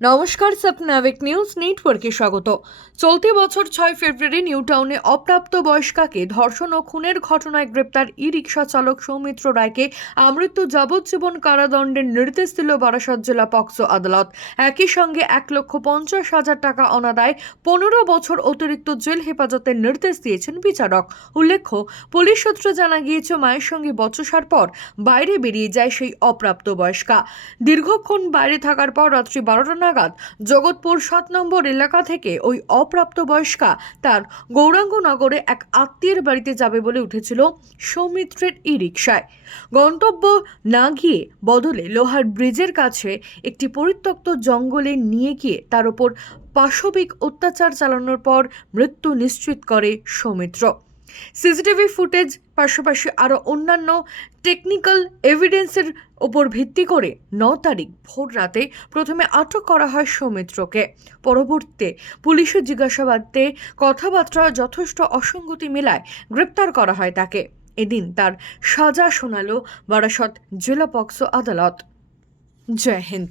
নমস্কার, স্বপ্নাবিক নিউজ নেটওয়ার্কে স্বাগত। চলতি বছর 6 ফেব্রুয়ারি নিউ টাউনে অপ্রাপ্তবয়স্কাকে ধর্ষণ ও খুনের ঘটনায় গ্রেপ্তার ই রিকশা চালক সৌমিত্র রায়কে আমৃত্যু যাবজ্জীবন কারাদণ্ডের নির্দেশ দিল বারাসত জেলা পক্সো আদালত। একই সঙ্গে 1,50,000 টাকা অনাদায় 15 বছর অতিরিক্ত জেল হেফাজতের নির্দেশ দিয়েছেন বিচারক। উল্লেখ্য, পুলিশ সূত্রে জানা গিয়েছে, মায়ের সঙ্গে বচসার পর বাইরে বেরিয়ে যায় সেই অপ্রাপ্তবয়স্কা। দীর্ঘক্ষণ বাইরে থাকার পর রাত্রি 12টা নাগাদ জগৎপুর 7 নম্বর এলাকা থেকে ওই অপ্রাপ্তবয়স্কা তার গৌরাঙ্গনগরে এক আত্মীয়ের বাড়িতে যাবে বলে উঠেছিল সৌমিত্রের ই রিকশায়। গন্তব্য না গিয়ে বদলে লোহার ব্রিজের কাছে একটি পরিত্যক্ত জঙ্গলে নিয়ে গিয়ে তার উপর পাশবিক অত্যাচার চালানোর পর মৃত্যু নিশ্চিত করে সৌমিত্র। সিসিটিভি ফুটেজ পাশাপাশি আরও অন্যান্য টেকনিক্যাল এভিডেন্সের ওপর ভিত্তি করে 9 তারিখ ভোর রাতে প্রথমে আটক করা হয় সৌমিত্রকে। পরবর্তীতে পুলিশের জিজ্ঞাসাবাদে কথাবার্তা যথেষ্ট অসঙ্গতি মেলায় গ্রেপ্তার করা হয় তাকে। এদিন তার সাজা শোনালো বারাসত জেলা পক্সো আদালত। জয় হিন্দ।